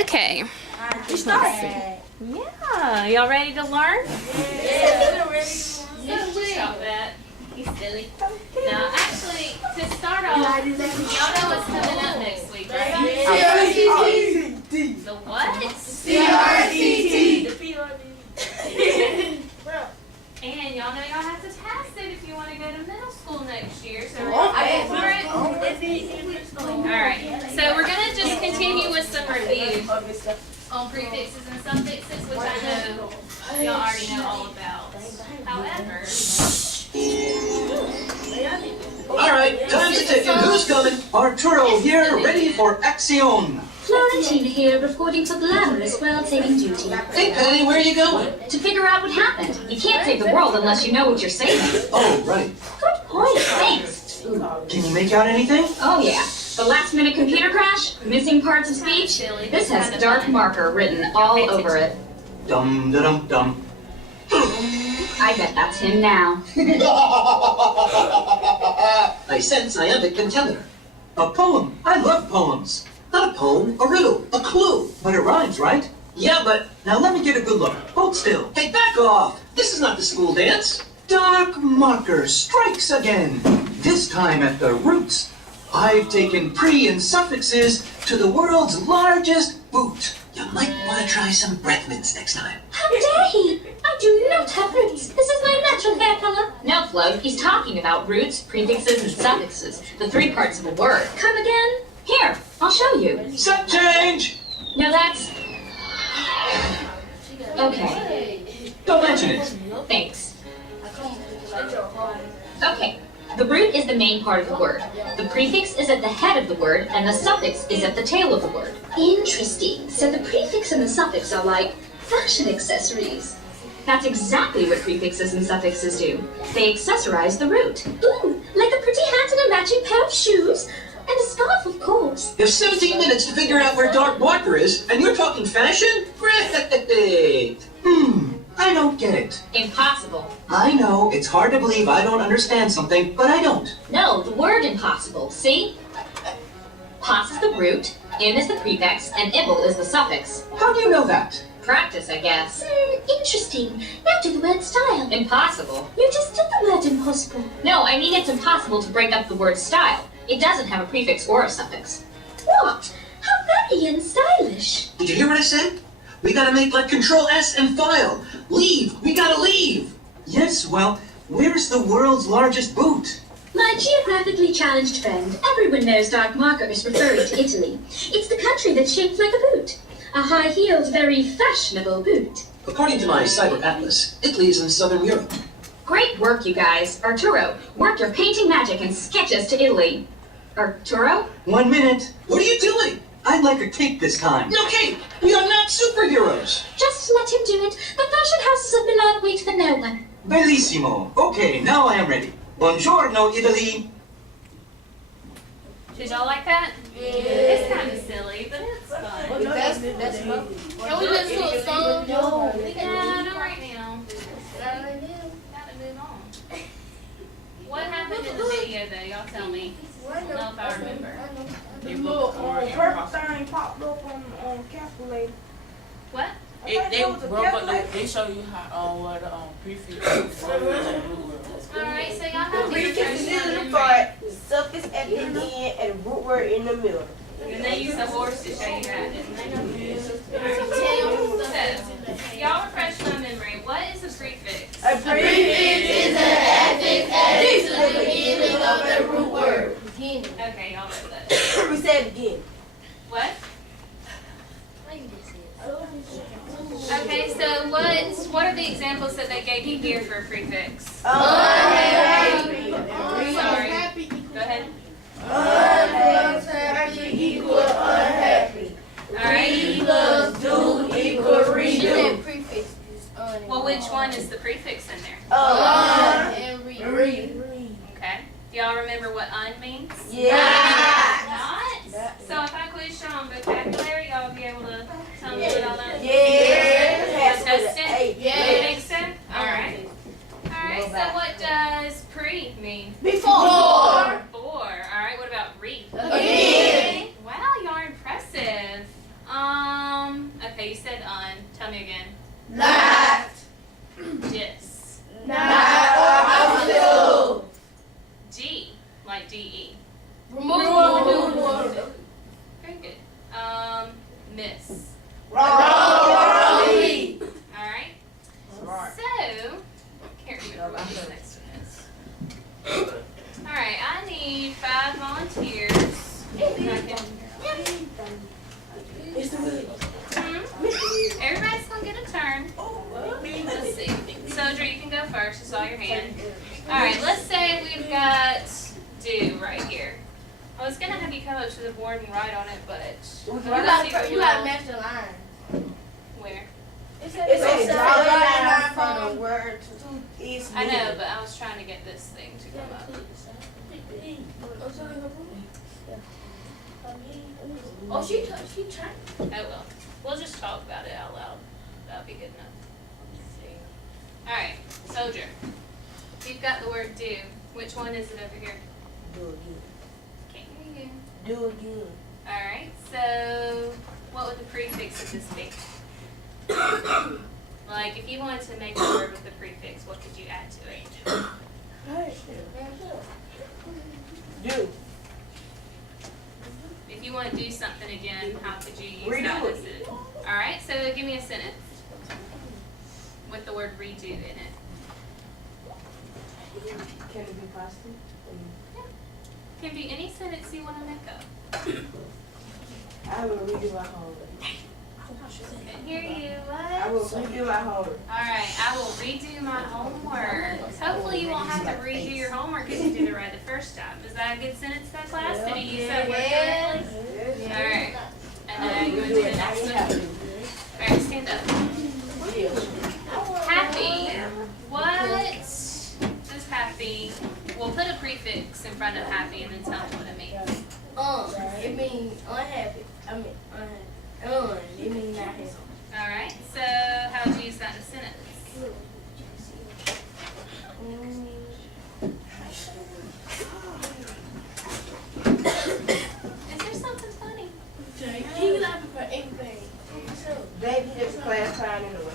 Okay. Yeah, y'all ready to learn? Yeah. Stop that. He's silly. Now, actually, to start off, y'all know what's coming up next week, right? CRCT. The what? CRCT. And y'all know y'all have to pass it if you want to go to middle school next year. So we're going to go for it. Alright, so we're going to just continue with some review on prefixes and suffixes, which I know y'all already know all about. However, alright, time's ticking. Who's coming? Arturo here, ready for action. Florentina here, reporting for glamorous world-saving duty. Hey Penny, where are you going? To figure out what happened. You can't save the world unless you know what you're saving. Oh, right. Good point, thanks. Can you make out anything? Oh yeah. The last-minute computer crash, missing parts of speech. This has dark marker written all over it. Dum-da-dum-dum. I bet that's him now. I sense iambic pentameter. A poem. I love poems. Not a poem, a riddle, a clue. But it rhymes, right? Yeah, but now let me get a good look. Hold still. Hey, back off. This is not the school dance. Dark marker strikes again. This time at the roots. I've taken pre and suffixes to the world's largest boot. You might want to try some breath mints next time. How dare he? I do not have roots. This is my natural hair color. No, Flo, he's talking about roots, prefixes, and suffixes. The three parts of a word. Come again? Here, I'll show you. Set change! No, that's... Okay, Don't mention it. thanks. Okay, the root is the main part of the word. The prefix is at the head of the word, and the suffix is at the tail of the word. Interesting. So the prefix and the suffix are like fashion accessories. That's exactly what prefixes and suffixes do. They accessorize the root. Ooh, like a pretty hat and a matching pair of shoes. And a scarf, of course. You have 17 minutes to figure out where dark marker is, and you're talking fashion? Great! I don't get it. Impossible. I know, it's hard to believe I don't understand something, but I don't. No, the word impossible. See? Pos is the root, in is the prefix, and ibble is the suffix. How do you know that? Practice, I guess. Interesting. Now do the word style. Impossible. You just did the word impossible. No, I mean it's impossible to break up the word style. It doesn't have a prefix or a suffix. What? How very unstylish. Did you hear what I said? We gotta make like Control S and file. Leave! We gotta leave! Yes, well, where's the world's largest boot? My geographically challenged friend, everyone knows dark marker is referring to Italy. It's the country that's shaped like a boot. A high-heeled, very fashionable boot. According to my cyber atlas, Italy is in southern Europe. Great work, you guys. Arturo, work your painting magic and sketch us to Italy. Arturo? 1 minute. What are you doing? I'd like a cape this time. No cape! We are not superheroes! Just let him do it. The fashion houses of Milan wait for no one. Bellissimo. Okay, now I am ready. Buongiorno, Italy. did y'all like that? It's kind of silly, but it's fun. Can we just do a song? Yeah, not right now. Gotta move on. What happened in the video, though? Y'all tell me. I don't know if I remember. The little purple thing popped up on calculator. What? They broke up. They show you how what prefix and root word. Alright, so y'all have to Prefix refresh is my in the memory. front, suffix at the end, and root word in the middle. And they use a horse to show you that, didn't they? So, y'all refresh my memory. What is a prefix? A prefix is an affix added to the beginning of a root word. Okay, y'all know that. We said it again. What? Okay, so what are the examples that they gave you here for a prefix? Unhappy. Sorry. Go ahead. Unhappy equal unhappy. Alright. Read plus do equal redo. Well, which one is the prefix in there? Read. Okay. Do y'all remember what un means? Yeah. Not? So if I quiz y'all on vocabulary, y'all be able to tell me what all that means? Yeah. Dustin? Yeah. You think so? Alright. Alright, so what does pre mean? Before. Before. Alright, what about re? Again. Wow, y'all are impressive. Not. Dis. Not or opposite. G, like D-E. Remove. Very good. Miss. Wrong. Alright. So, can't remember what this next one is. Alright, I need 5 volunteers. Everybody's gonna get a turn. Let's see. Soldier, you can go first. I saw your hand. Alright, let's say we've got do right here. I was gonna have you come up to the board and write on it, but You gotta match the line. where? It says draw a line from the word to each. I know, but I was trying to get this thing to come up. Oh, she tried. Oh well. We'll just talk about it out loud. That'll be good enough. Alright, soldier. You've got the word do. Which one is it over here? Do again. Can't hear you. Do again. Alright, so what would the prefix of this be? Like, if you wanted to make a word with the prefix, what could you add to it? Do. If you want to do something again, how could you use Redo that it. as it? Alright, so give me a sentence with the word redo in it. Can it be positive? Can be any sentence you want to make up. I will redo my homework. Can't hear you. I What? will redo my homework. Alright, I will redo my homework. Hopefully you won't have to redo your homework if you did it right the first time. Is that a good sentence, that class? Did you use that word correctly? Alright. And then you want to do the next one? Alright, stand up. Happy. What does happy? We'll put a prefix in front of happy and then tell them what it means. It means unhappy. I mean, unhappy. It means not happy. Alright, so how would you use that in a sentence? Is there something funny? He laughing for anything. Baby, it's class time anyway.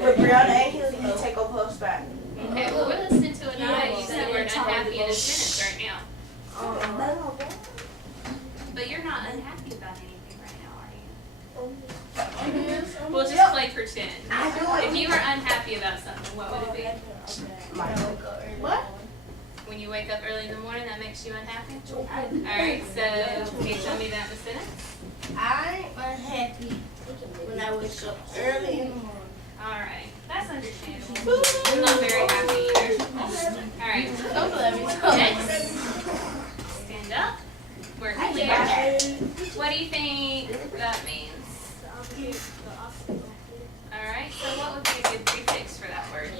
But Brianna ain't here, you take over her spot. Okay, well we're listening to a guy use the word unhappy in a sentence right now. But you're not unhappy about anything right now, are you? We'll just play pretend. If you were unhappy about something, what would it be? What? When you wake up early in the morning, that makes you unhappy? Alright, so can you tell me that in a sentence? I'm unhappy when I wake up early in the morning. Alright, that's understandable. I'm not very happy either. Alright, next. Stand up. We're clear. What do you think that means? Alright, so what would be a good prefix for that word?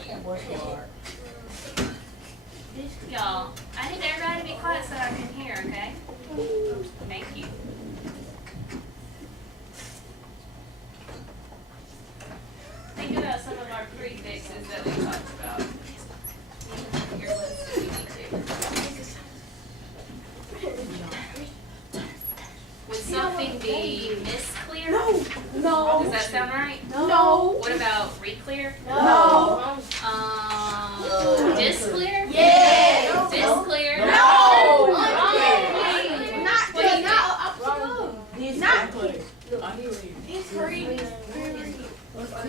Y'all, I need everybody to be quiet so I can hear, okay? Thank you. Think about some of our prefixes that we talked about. Your list if you need to. Would something be misclear? No. Does that sound right? No. What about reclear? No. Disclear? Yeah. Disclear? No. Not clear. It's clear. What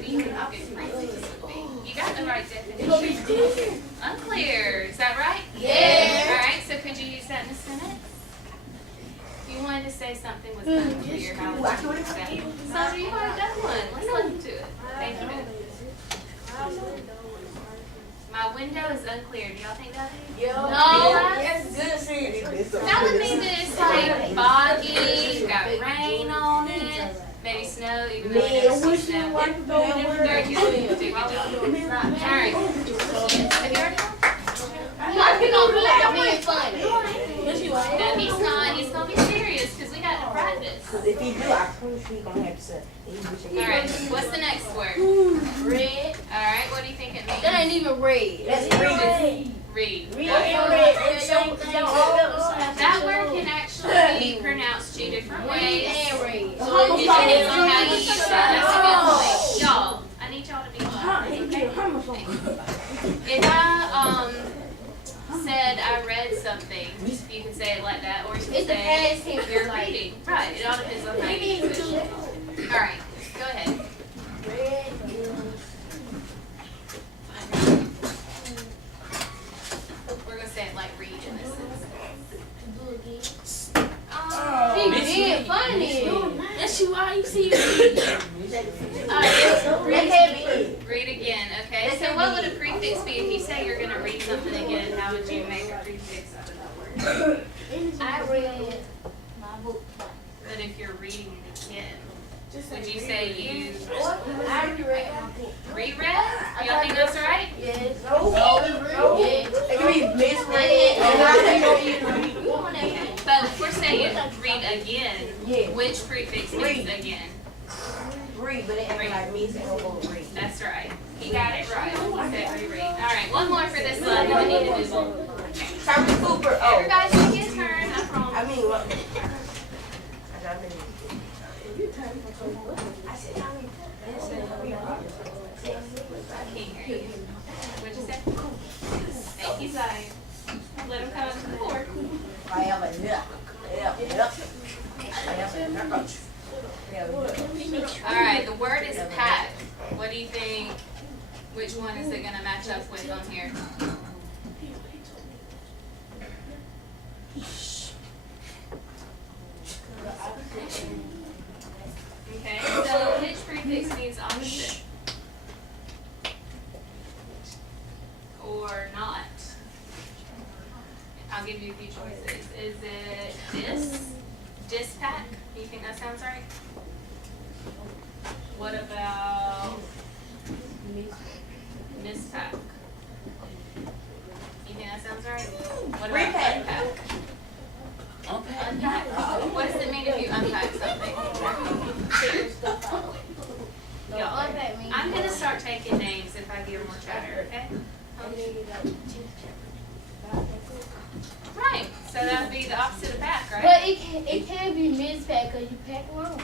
do you think a good prefix would be? You got the right definition. Unclear. Is that right? Yeah. Alright, so could you use that in a sentence? If you wanted to say something was unclear, how would you use that? Sandra, you've already done one. Let's listen to it. Thank you. My window is unclear. Do y'all think that? No. That's good sense. That would mean that it's like foggy, got rain on it, maybe snow, even though we never see snow. Very good. Good job. Alright. Have you already done? No, he's not. He's going to be serious because we got to practice. Because if he do, I promise you he's going to have to say. Alright, what's the next word? Red. Alright, what do you think it means? That ain't even red. That's red. Read. That That word can actually be pronounced two different ways. depends on how you use it. That's a good point. Y'all, I need y'all to be quiet, okay? If I said I read something, you can say it like that, or you can say you're reading. Right, it all depends on how you use it. Alright, go ahead. We're going to say it like read in this sense. That's why you see Read again, okay? So what would a prefix be if you say you're going to read something again? How would you make a prefix out of that word? I read my book. But if you're reading it again, would you say you I reread my book. reread? Y'all think that's right? Yes. No. It can be misread. But if we're saying read again, which prefix means again? Read, but it ain't like me saying read. That's right. You got it right. You said reread. Alright, one more for this one, and we need to move on. Tommy Cooper. Everybody take his turn, I promise. I mean, what? I can't hear you. What'd you say? Thank you, Zaya. Let him come up to the board. Alright, the word is pack. What do you think? Which one is it going to match up with on here? Okay, so which prefix means opposite? Or not? I'll give you a few choices. Is it dis? Dispack? You think that sounds right? What about mispack? You think that sounds right? What about unpack? Unpack? What does it mean if you unpack something? Y'all, I'm going to start taking names if I hear more chatter, okay? Right, so that would be the opposite of pack, right? But it can be mispack because you pack wrong.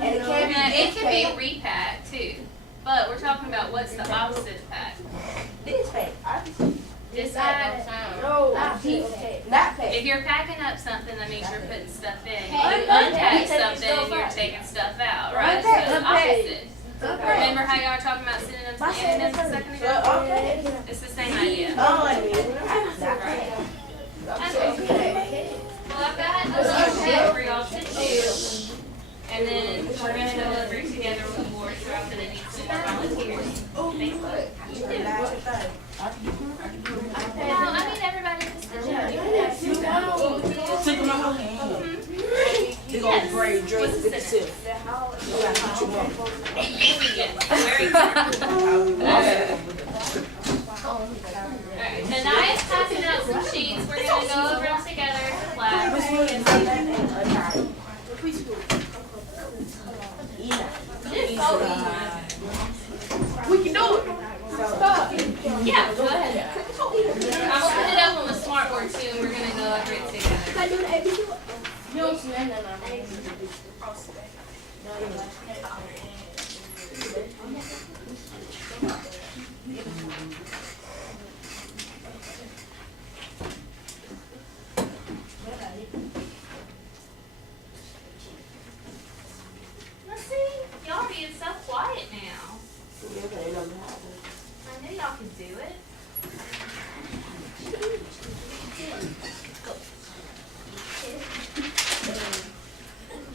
And it can be repack too. But we're talking about what's the opposite of pack. Dispack. Dispack. No, not pack. If you're packing up something, that means you're putting stuff in. If you unpack something, you're taking stuff out, right? So it's opposite. Remember how y'all were talking about synonyms and antonyms a second ago? It's the same idea. Right. Okay. Well, I've got a little bit for y'all to do. And then we're going to go over it together with the board, so I'm going to need some more volunteers. Thank you. No, I mean everybody just to Take my hand. They gonna braid dress with yourself. You gotta teach your mom. Very good. Alright, Tania's passing out some sheets. We're going to go over them together as a class. We can do it. Yeah, go ahead. I'm going to put it up on the smartboard too, and we're going to go over it together. You don't see that, Let's see. Y'all being so quiet now. I knew y'all could do it.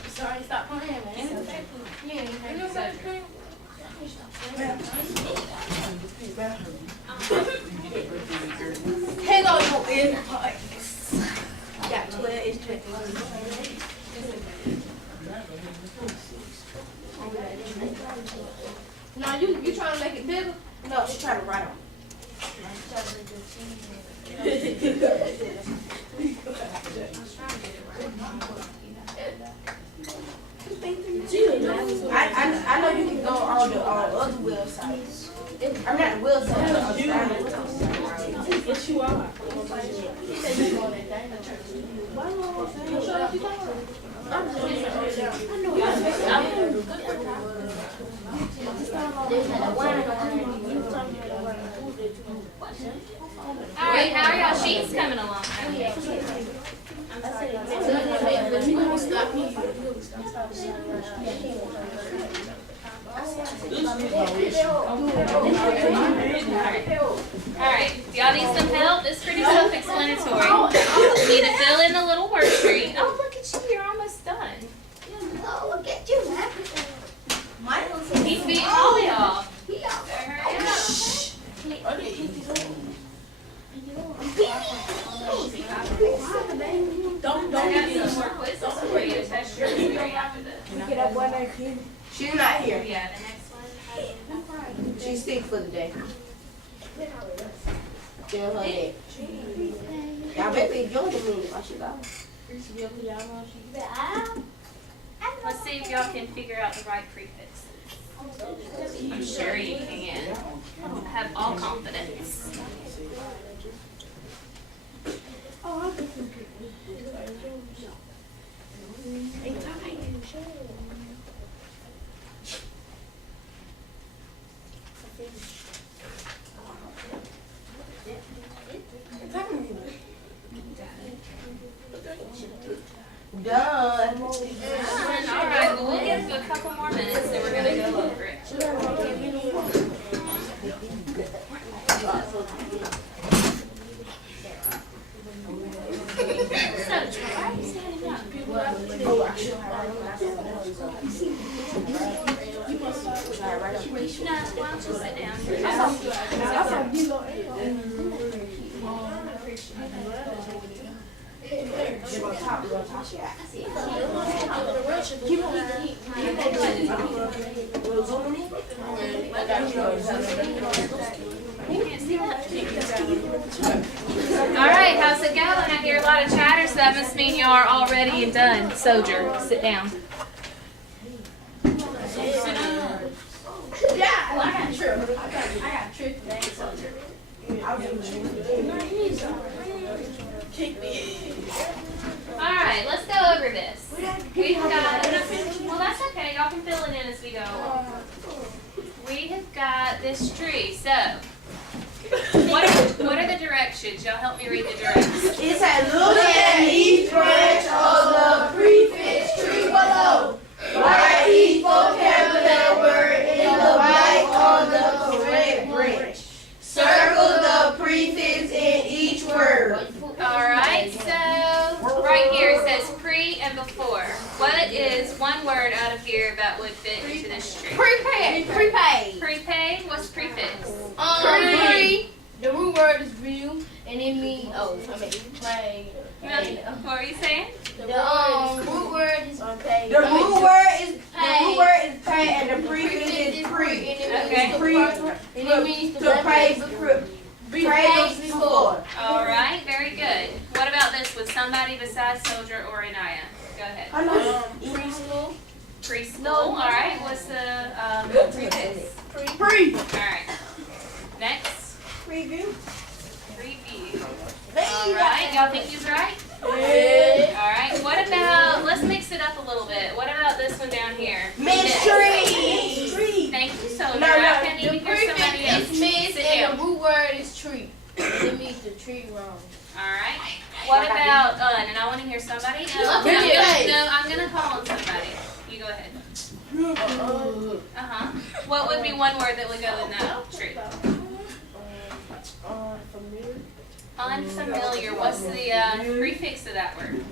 Sorry, stop playing, man. You ain't heard the subject. Hang on, you in. Got 12, it's 12. No, you trying to make it bigger? No, she's trying to write on. I know you can go on the other websites. I'm not the website, but the website. Yes, you are. He said you going at Dana Church. Why don't I All right, how are y'all sheets coming along? Alright, do y'all need some help? It's pretty self-explanatory. You need to fill in the little word tree. Oh, look at you, you're almost done. Oh, look at you. He's beating all y'all. Don't I got some more quizzes for you to test your memory after this. She's not here. Yeah, the next one. She's sick for the day. Tell her that. Y'all better enjoy the movie while she goes. Let's see if y'all can figure out the right prefixes. I'm sure you can. Have all confidence. Done. All right, well, we'll give you a couple more minutes, then we're going to go over it. So, why are you standing up? No, why don't you sit Alright, how's it going? I hear a lot of chatter, so that must mean you are all ready and done. Soldier, sit down. Alright, let's go over this. We've got, well that's okay, y'all can fill it in as we go along. We have got this tree, so, what are the directions? Y'all help me read the directions. It said, look at each branch of the prefix tree below. Write each vocabulary word in the blank on the correct branch. Circle the prefix in each word. Alright, so right here it says pre and before. What is one word out of here that would fit into this tree? Prepaid. Prepaid? What's prefix? Pre. The root word is real, and it means play. What were you saying? The root word is pay. The root word is pay, and the prefix is pre. Okay. And it means To praise before. Alright, very good. What about this with somebody besides Soldier or Anaya? Go ahead. preschool. Preschool. Alright, what's the prefix? Pre. Alright. Next. Preview. Preview. Alright, y'all think he's right? Yeah. Alright, what about, let's mix it up a little bit. What about this one down here? Mystery. Thank you, Soldier. No, I can't The even hear somebody prefix else. is miss, Sit and down. the root word is tree. And it means the tree wrong. Alright. What about, and I want to hear somebody else. I'm gonna call on somebody. You go ahead. Uh-huh. What would be one word that would go in that tree? Unfamiliar. What's the prefix to that word?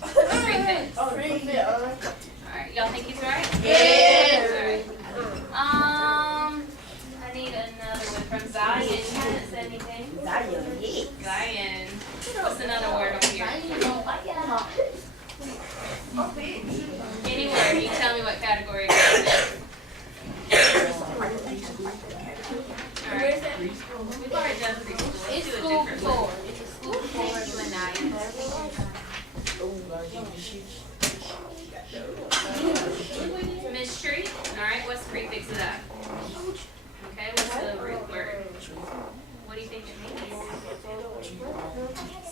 Prefix. Alright, y'all think he's right? Yeah. Alright. I need another one from Zion. He hasn't said anything. Zion. What's another word on here? Any word. You tell me what category it goes in. Alright. We've already done preschool. Let's do a different one. It's a school for Thank you, Anaya. Mystery. Alright, what's the prefix of that? Okay, what's the root word? What do you think it means?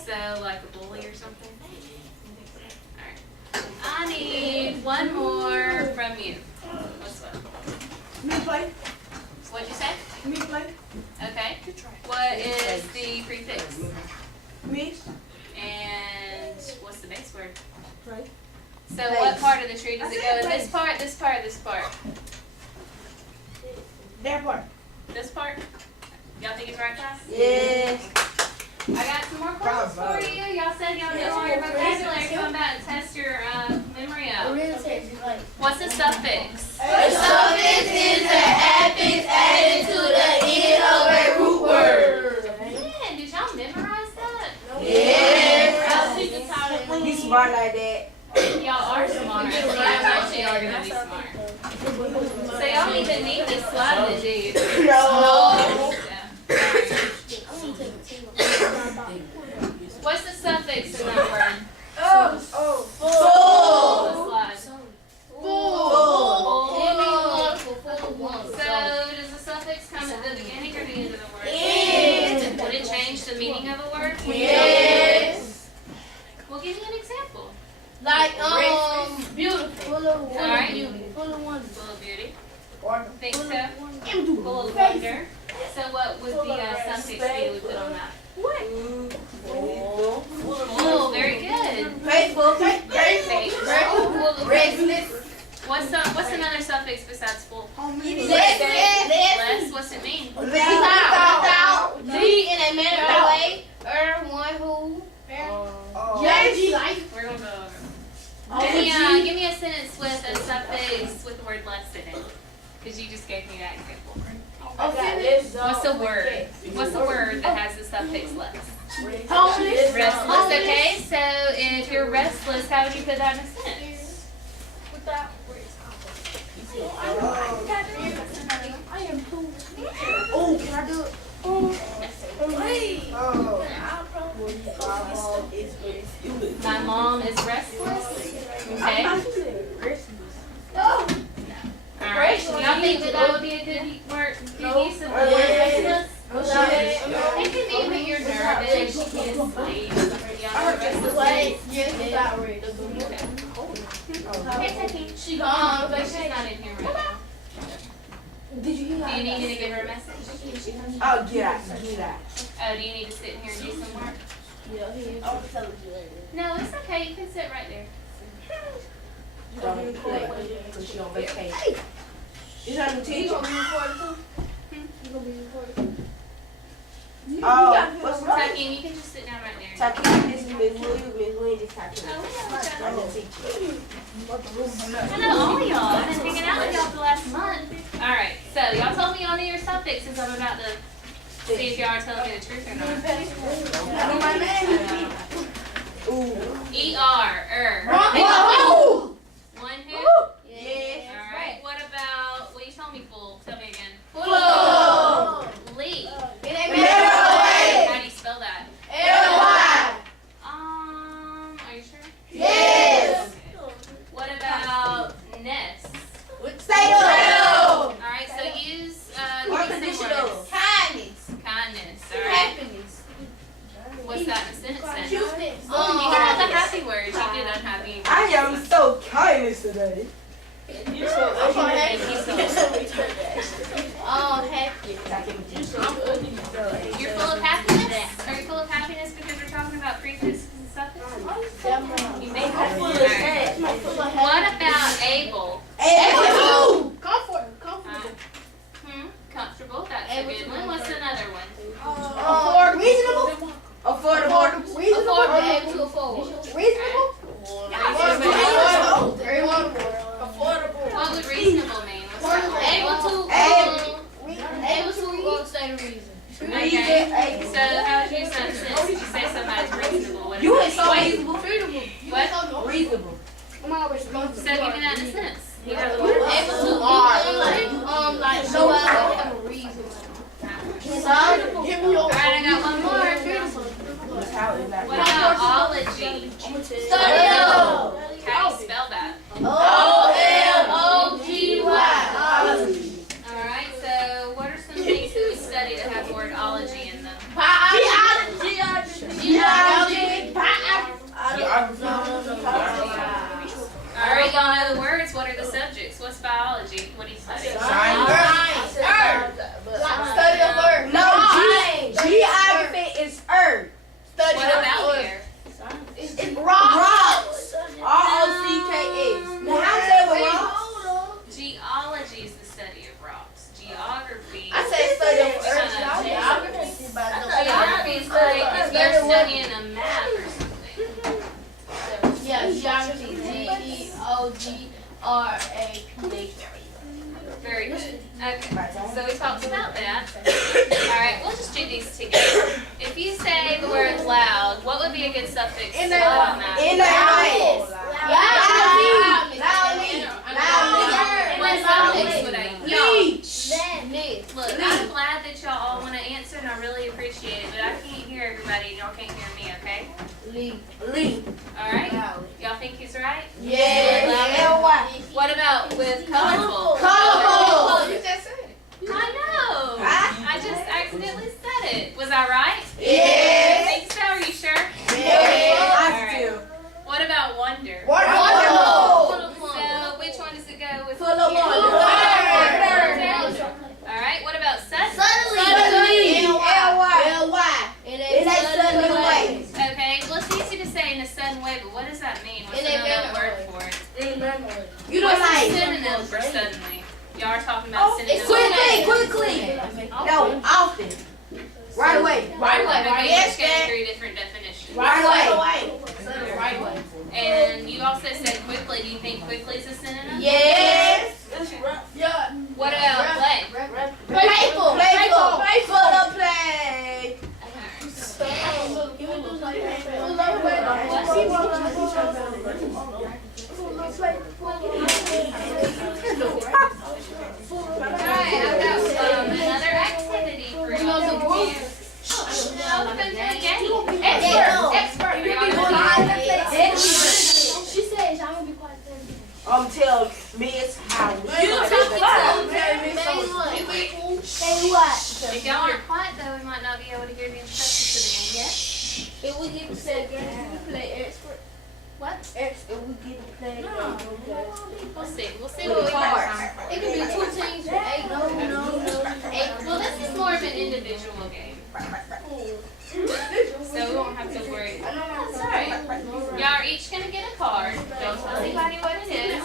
So, like a bully or something? one more from you. What's what? Me play. What'd you say? Me play. Okay. What is the prefix? Mix. And what's the base word? Right. So what part of the tree does it go in? This part, this part, this part. That part. This part? Y'all think it's right, class? Yes. I got some more questions for you. Y'all said y'all know all your vocabulary. Come back and test your memory out. What's a suffix? A suffix is an affix added to the end of a root word. Man, did y'all memorize that? Yes. You smart like that. Y'all are smart. Y'all actually are gonna be smart. So y'all don't even need this slide to do you? No. What's the suffix in that word? Full. Slide. Full. So does the suffix come at the beginning or the end of the word? End. Would it change the meaning of a word? Yes. Well, give me an example. Like beautiful. All right. Full of wonder. Full of beauty. Think so? Full of wonder. So what would the suffix be we put on that? Oh, very good. Facebook. Restless. What's another suffix besides full? Less. What's it mean? Without. Be in a manner of way. One who. We're gonna go over. Give me a sentence with a suffix with the word less in it. Because you just gave me that example. What's a word? What's a word that has the suffix less? Restless. Okay, so if you're restless, how would you put that in a sentence? Oh, can I do it? My mom is restless. Okay. Alright. Y'all think that would be a good word? Good use of the word restless? It could be that you're nervous, you can't sleep. Y'all know restless. She gone. But she's not in here right now. Do you need me to give her a message? Oh, get out. Oh, do you need to sit in here and do some work? No, it's okay. You can sit right there. Don't play. Because she on vacation. You trying to teach? Oh, what's wrong? Takim, you can just sit down right there. Takim, this is Miss Williams. Miss Williams is Takim. Oh, I'm the teacher. I know all y'all. I've been hanging out with y'all for the last month. Alright, so y'all told me y'all knew your suffixes. I'm about to see if y'all are telling me the truth or not. E-R. One who? Yes. Alright, what about, well you told me full. Tell me again. Lee. How do you spell that? Are you sure? Yes. What about nest? Alright, so use Unconditional. Kindness. kindness. Alright. Happiness. What's that in a sentence then? Cuteness. You can have the happy words. You did unhappy. I am so kindness today. Happy. You're full of happiness? Are you full of happiness because we're talking about prefixes and suffixes? You think that? Alright. What about able? Comfortable. That's a good one. What's another one? Affordable. What would reasonable mean? What's that? Okay. So how would you use that in a sentence? Did you say somebody's reasonable? What is that? What? Reasonable. So give me that in a sentence. You have the word. Alright, I got one more. What about ology? How do you spell that? Alright, so what are some things that we study that have the word ology in them? Alright, y'all know the word study What of about earth. here? It's rocks. R-O-C-K-S. Now how say it with rocks? Geology is the study of rocks. Geography. I said study of earth. Geography is like if you're studying a map or something. Yeah, geography. Geography. Very good. Okay, so we talked about that. Alright, we'll just do these together. If you say the word loud, what would be a good suffix on that? In the house. What suffix would I use? Leech. Look, I'm glad that y'all all want to answer and I really appreciate it, but I can't hear everybody and y'all can't hear me, okay? Leech. Alright? Y'all think he's right? Yeah. What about with colorful? Colorful. You just said it. I know. I just accidentally said it. Was I right? Yes. Think so? Are you sure? Yes. What about wonder? Wonderful. So which one does it go with? Full of wonder. Alright, what about suddenly? Suddenly. L-Y. It ain't suddenly way. Okay, well it's easy to say in a sudden way, but what does that mean? What's another word for it? You don't What's like a synonym for suddenly? Y'all are talking about synonyms. quickly. No, often. Right away. Okay, Yes, you're getting Dad. 3 different definitions. Right away. And you also said quickly. Do you think quickly is a synonym? Yes. What about play? Playful. Full of play. Alright, I've got another activity for you. No, depends on the game. Expert. She says, I'm gonna be quiet. Tell Miss Howard. If y'all aren't quiet though, we might not be able to hear the instructions to the game yet. It will give you say, play expert. What? It would get to play. We'll see. We'll see what we have time for. It can be 2 teams with 8. No. Well, this is more of an individual game. So we won't have to worry. That's alright. Y'all are each going to get a card. Don't tell anybody what it is.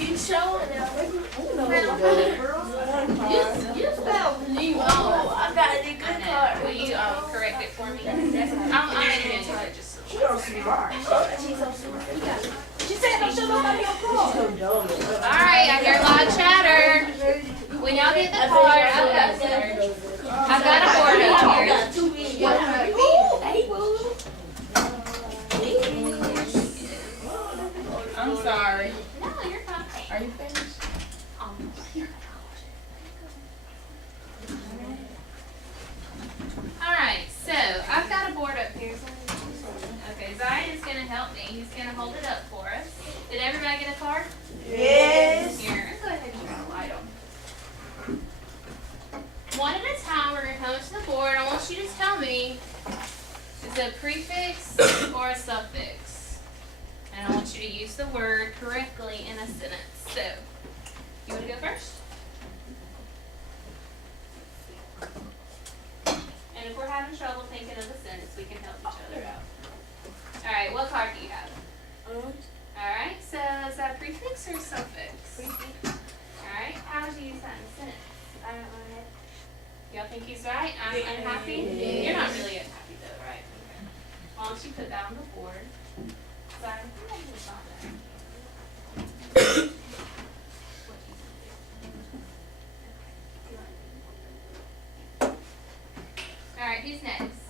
You show it. You spelled Leo. I got a good card. Will you correct it for me? I'm going to it just so. She's so smart. She said don't show nobody your card. Alright, I hear a lot of chatter. When y'all get the card, I've got a board up here. I'm sorry. No, you're fine. Are you finished? Alright, so I've got a board up here. Okay, Zion is going to help me. He's going to hold it up for us. Did everybody get a card? Yes. Here, go ahead and turn the light on. One at a time, we're going to come to the board. I want you to tell me, is it a prefix or a suffix? And I want you to use the word correctly in a sentence. So, you want to go first? And if we're having trouble thinking of a sentence, we can help each other out. Alright, what card do you have? Alright, so is that a prefix or a suffix? Prefix. Alright, how would you use that in a sentence? I don't know. Y'all think he's right? I'm unhappy? Yeah. You're not really unhappy though, right? Okay. Why don't you put that on the board? So I think it's on there. Alright, who's next?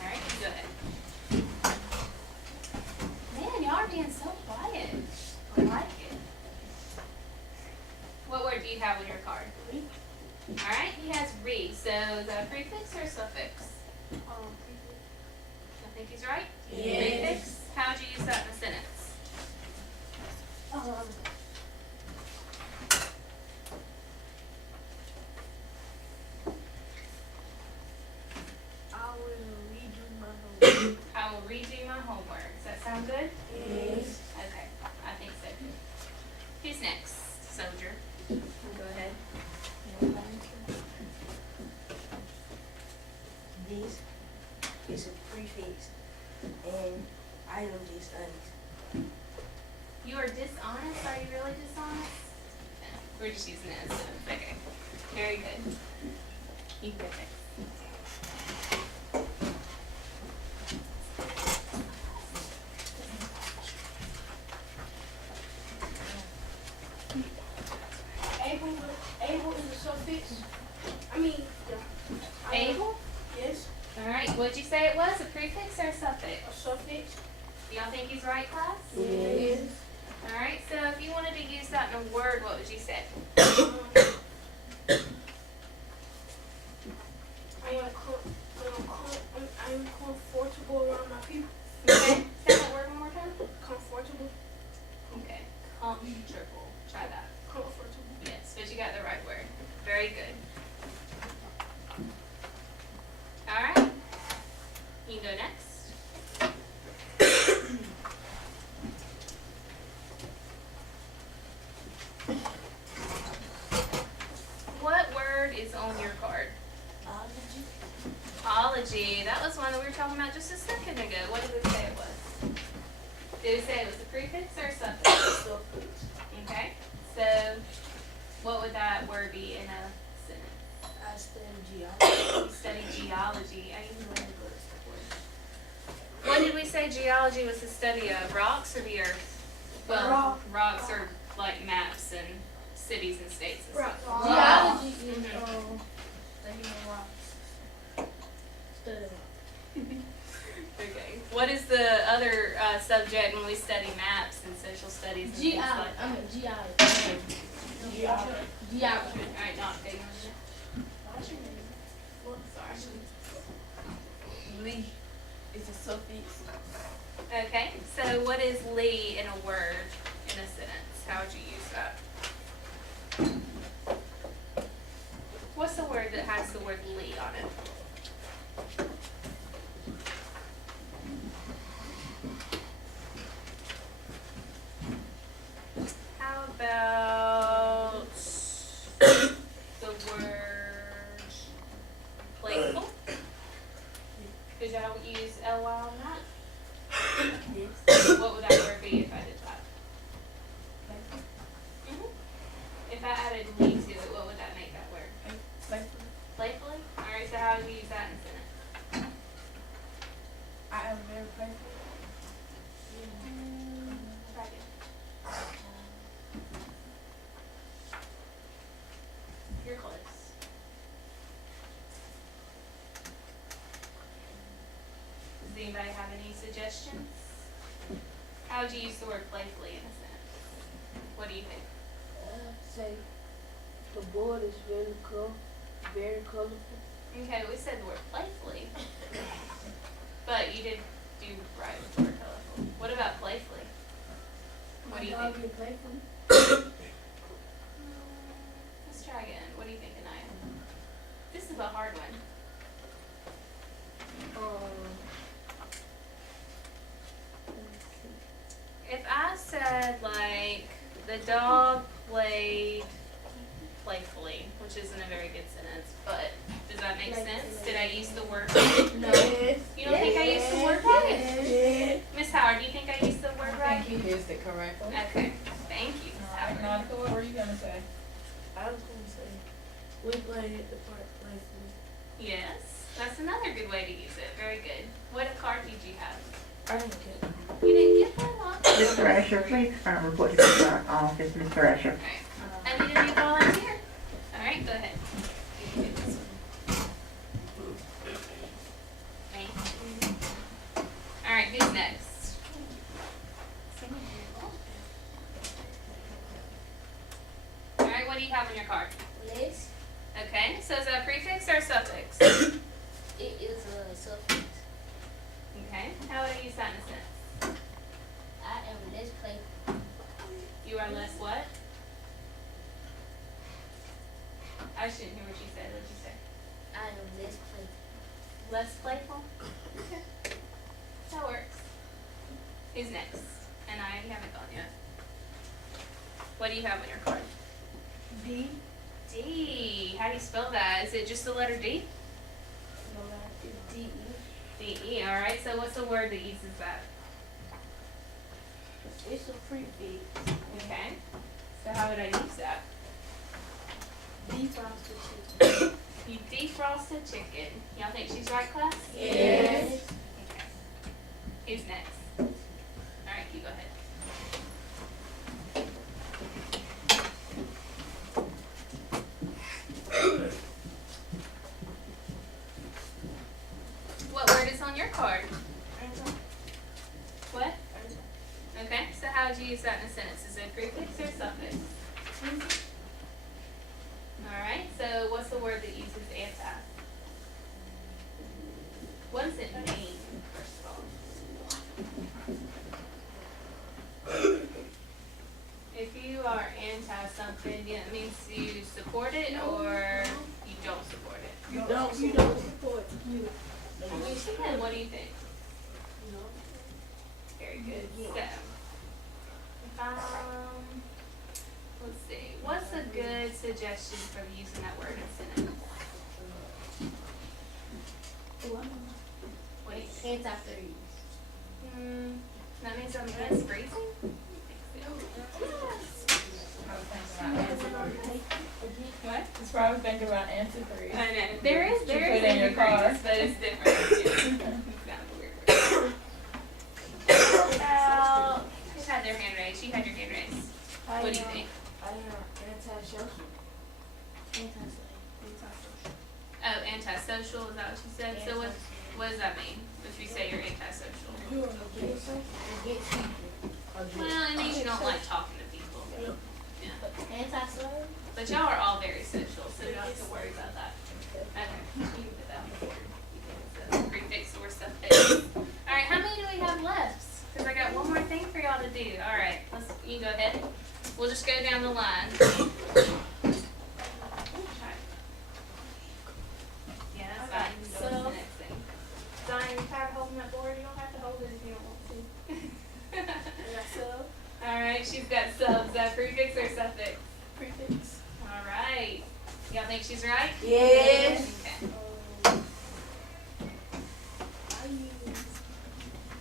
Alright, go ahead. Man, y'all are being so quiet. I like it. What word do you have on your card? Alright, he has re. So is that a prefix or a suffix? I think he's right? Yes. Prefix? How would you use that in a sentence? I will redo my homework. Does that sound good? Yes. Okay, I think so. Who's next? Soldier. Go ahead. this is a prefix, and item dishonest. You are dishonest? Are you really dishonest? We're just using it as a sentence. Okay. Very good. You can go next. Able is a suffix. Able? Yes, Alright, what'd you say it was? A prefix or a suffix? a suffix. Do y'all think he's right, class? Yes. Alright, so if you wanted to use that in a word, what would you say? I'm comfortable around my people. Okay. Say that word one more time. Comfortable. Okay. Comfortable. Try that. Comfortable. Yes, but you got the right word. Very good. Alright. You can go next. What word is on your card? Ology. That was one that we were talking about just a second ago. What did we say it was? Did we say it was a prefix or a suffix? Okay. So, what would that word be in a sentence? I study geology. You study geology. I even learned to go to school. What did we say geology was the study of? Rocks or the earth? Well, rocks are like maps and cities and states and stuff. Geology is Mhm. studying rocks. Okay. What is the other subject when we study maps and social studies and things like that? Geology. Alright, not big one. Sorry. Lee is a suffix. Okay, so what is Lee in a word, in a sentence? How would you use that? What's the word that has the word Lee on it? How about the word playful? Because I don't use ly on that. What would that word be if I did that? If I added "ly" to it, what would that make that word? Playfully? Alright, so how would you use that in a sentence? I am very playful. Try again. You're close. Does anybody have any suggestions? How would you use the word playfully in a sentence? What do you think? Say the board is very colorful. Okay, we said the word playfully. But you did do right with the word colorful. What about playfully? What do you think? Playful. Let's try again. What do you think, Anaya? This is a hard one. If I said, like, the dog played playfully, which isn't a very good sentence, but does that make sense? Did I use the word right? No. You don't think I used the word right? Yes. Miss Howard, do you think I used the word right? You used it correctly. Okay, thank you, Miss Howard. Monica, what were you gonna say? I was gonna say we played at the park playfully. Yes, that's another good way to use it. Very good. What card did you have? I didn't get it. You didn't get one? Mr. Asher, please report to the office, Mr. Asher. Okay. I need a new volunteer. All right, go ahead. You can do this one. Thank you. All right, who's next? All right, what do you have on your card? List. Okay, so is that a prefix or a suffix? It is a suffix. Okay, how would I use that in a sentence? I am less playful. You are less what? I shouldn't hear what you said. What did you say? I am less playful. Less playful? Okay. That works. Who's next? And I haven't gone yet. What do you have on your card? D. D. How do you spell that? Is it just the letter D? No matter. DE, alright, so what's the word that uses that? It's a prefix. Okay. So how would I use that? Defrosted chicken. You defrosted chicken. Y'all think she's right, class? Yes. Okay. Who's next? Alright, you go ahead. What word is on your card? What? Okay, so how would you use that in a sentence? Is it a prefix or a suffix? Alright, so what's the word that uses anti? What does it mean, first of all? If you are anti something, it means you support it or you don't support it. You don't support you. And what do you think? Very good. So, let's see. What's a good suggestion for using that word in a sentence? Wait. Antifreeze. That means I'm against freezing? What? That's why I was thinking about antifreeze. I know. There is put it in your car. antifreeze, but it's different. Yeah. It's kind of a weird word. Who's had their hand raised? You had your hand raised. What do you think? I am antisocial. Oh, antisocial, is that what you said? So what does that mean? If you say you're antisocial? You're against people. Well, it means you don't like talking to people. Yeah. Anti-slur. But y'all are all very social, so you don't have to worry about that. Okay. You can put that before. You can prefix or suffix. Alright, how many do we have left? Because I got one more thing for y'all to do. Alright, you go ahead. We'll just go down the line. Yeah, that's fine. You can go to the next thing. Donnie, are you tired of holding that board? You don't have to hold it if you don't want to. Alright, she's got subs. Is that prefix or suffix? Prefix. Alright. Y'all think she's right? Yes. Okay. I use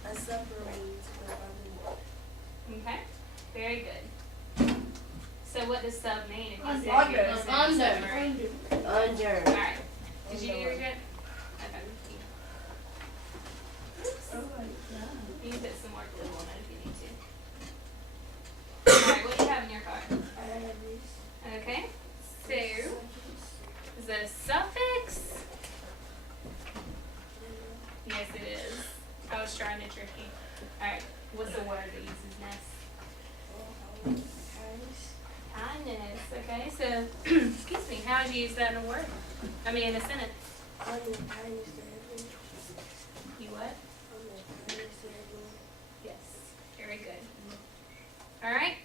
a submarine to go under. Okay. Very good. So what does sub mean if you say Under. you're listening to submarine? Under. Alright. Did you do yours yet? Okay. You can put some more glue on it if you need to. Alright, what do you have in your card? I have this. Okay. So, is it a suffix? Yes, it is. I was trying to trick you. Alright, what's the word that uses ness? Kindness. Okay, so, excuse me, how would you use that in a word? I mean, in a sentence. You what? Yes. Very good. Alright.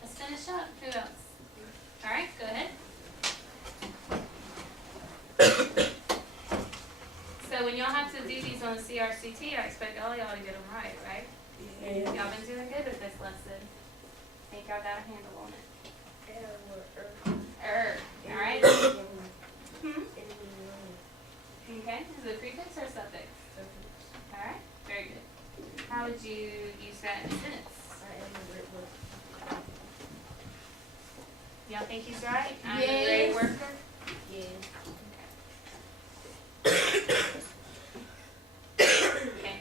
Let's finish up. Who else? Alright, go ahead. So when y'all have to do these on the CRCT, I expect all y'all to get them right, right? Yeah. Y'all been doing good with this lesson. Think y'all got a handle on it. Alright? Okay. Is it a prefix or a suffix? Alright. Very good. How would you use that in a sentence? Y'all think he's right? I'm a great worker? Yeah. Okay.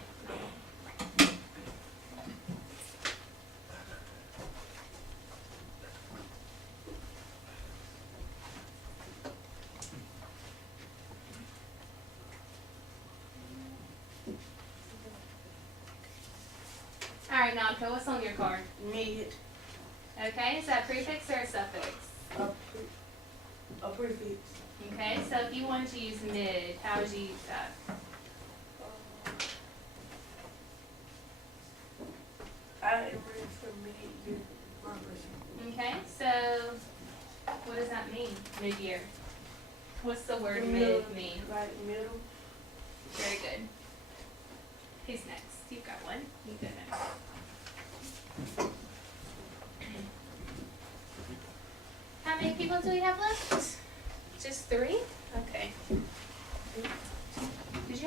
Alright, Namco, what's on your card? Mid. Okay, is that prefix or a suffix? A prefix. Okay, so if you wanted to use mid, how would you use that? I am ready for mid-year progression. Okay, so what does that mean, mid-year? What's the word mid mean? Like middle. Very good. Who's next? You've got one. You go next. How many people do we have left? Just 3? Okay. Did you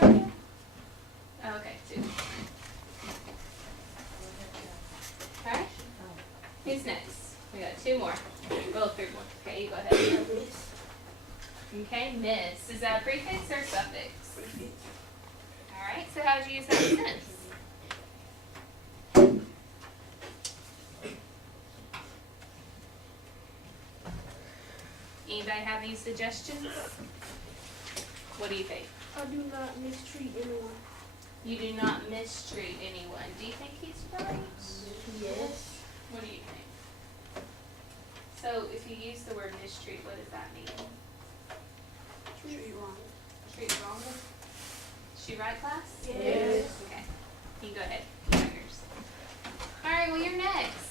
miss, is that a prefix or suffix? Prefix. Alright, so how would you use that in a sentence? Anybody have any suggestions? What do you think? I do not mistreat anyone. You do not mistreat anyone. Do you think he's right? Yes. What do you think? So if you use the word mistreat, what does that mean? Treat you wrong. Treat wrongly? Is she right, class? Yes. Okay. You can go ahead. You got yours. Alright, well, you're next.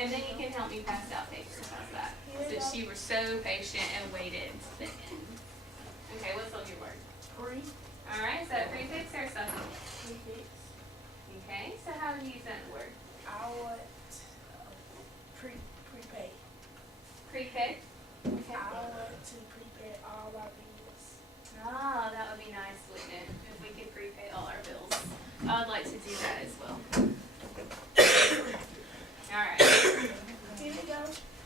And then you can help me pass out papers. How's that? Since you were so patient and waited to the end. Okay, what's on your word? Free. Alright, is that a prefix or a suffix? Prefix. Okay, so how would you use that in the word? I would prepay. Prepay? Okay. I want to prepay all our bills. Ah, that would be nice, wouldn't it? If we could prepay all our bills. I would like to do that as well. Alright. Here we go.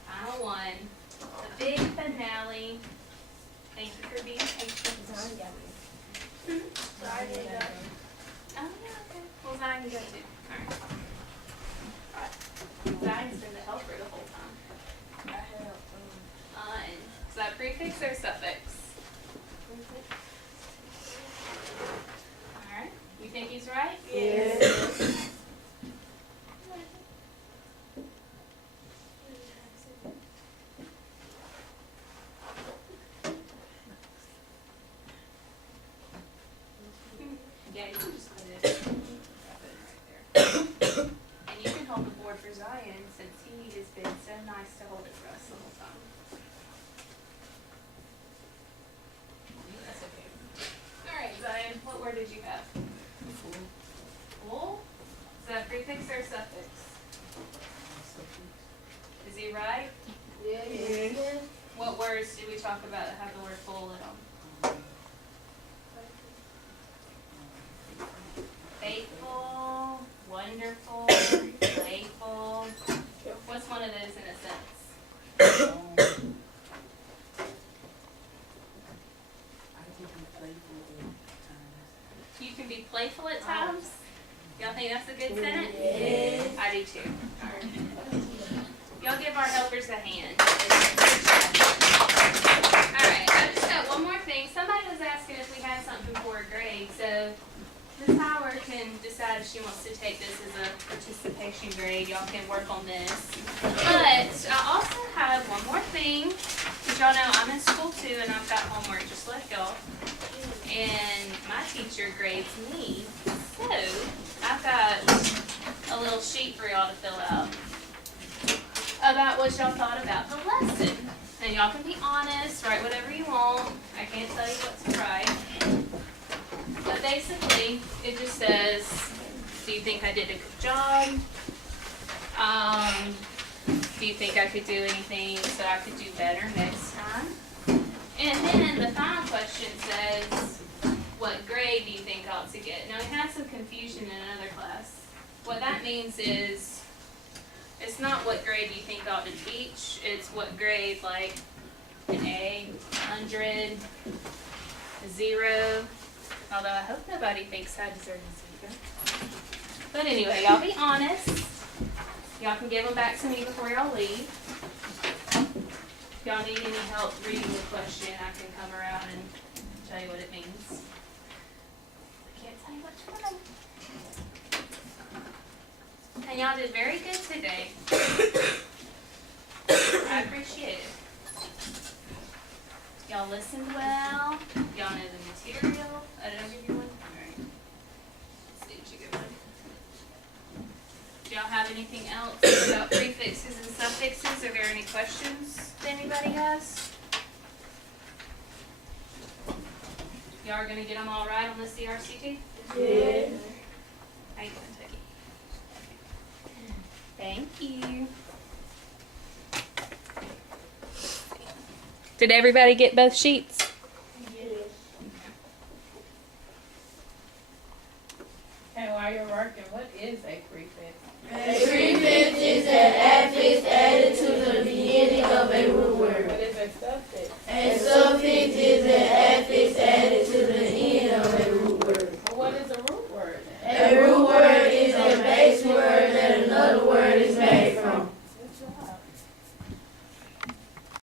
Final one. The big finale. Thank you for being patient. Sorry, I didn't go. Oh, yeah, okay. Well, Zion, you go too. Alright. Zion's been the helper the whole time. I have, Is that prefix or suffix? Alright. You think he's right? yes. Yeah, you can just put it right there. And you can hold the board for Zion since he has been so nice to hold it for us the whole time. That's okay. Alright, Zion, what word did you have? Full? Is that a prefix or a suffix? Is he right? Yes. What words did we talk about that have the word full in them? Faithful, wonderful, playful. What's one of those in a sense? You can be playful at times. Y'all think that's a good sentence? Yes. I do too. Y'all give our helpers a hand. Alright, I just got one more thing. Somebody was asking if we had something for a grade, so Ms. Howard can decide if she wants to take this as a participation grade. Y'all can work on this. But I also have one more thing. Because y'all know I'm in school too and I've got homework just like y'all. And my teacher grades me. So I've got a little sheet for y'all to fill out about what y'all thought about the lesson. And y'all can be honest, write whatever you want. I can't tell you what to write. But basically, it just says, do you think I did a good job? Do you think I could do anything so I could do better next time? And then the final question says, what grade do you think I ought to get? Now, we had some confusion in another class. What that means is, it's not what grade do you think I ought to teach, it's what grade, like an A, 100, a 0. Although I hope nobody thinks I deserve a 0. But anyway, y'all be honest. Y'all can give them back to me before y'all leave. If y'all need any help reading the question, I can come around and tell you what it means. I can't tell you what to write. And y'all did very good today. I appreciate it. Y'all listened well. Y'all know the material. Did I give you one? Alright. Let's see what you give one. Do y'all have anything else about prefixes and suffixes? Are there any questions that anybody has? Y'all are going to get them all right on the CRCT? Yes. How you doing, Tucky? Thank you. Did everybody get both sheets? Yes. Okay, well, while you're working, what is a prefix? A prefix is an affix added to the beginning of a root word. What is a suffix? A suffix is an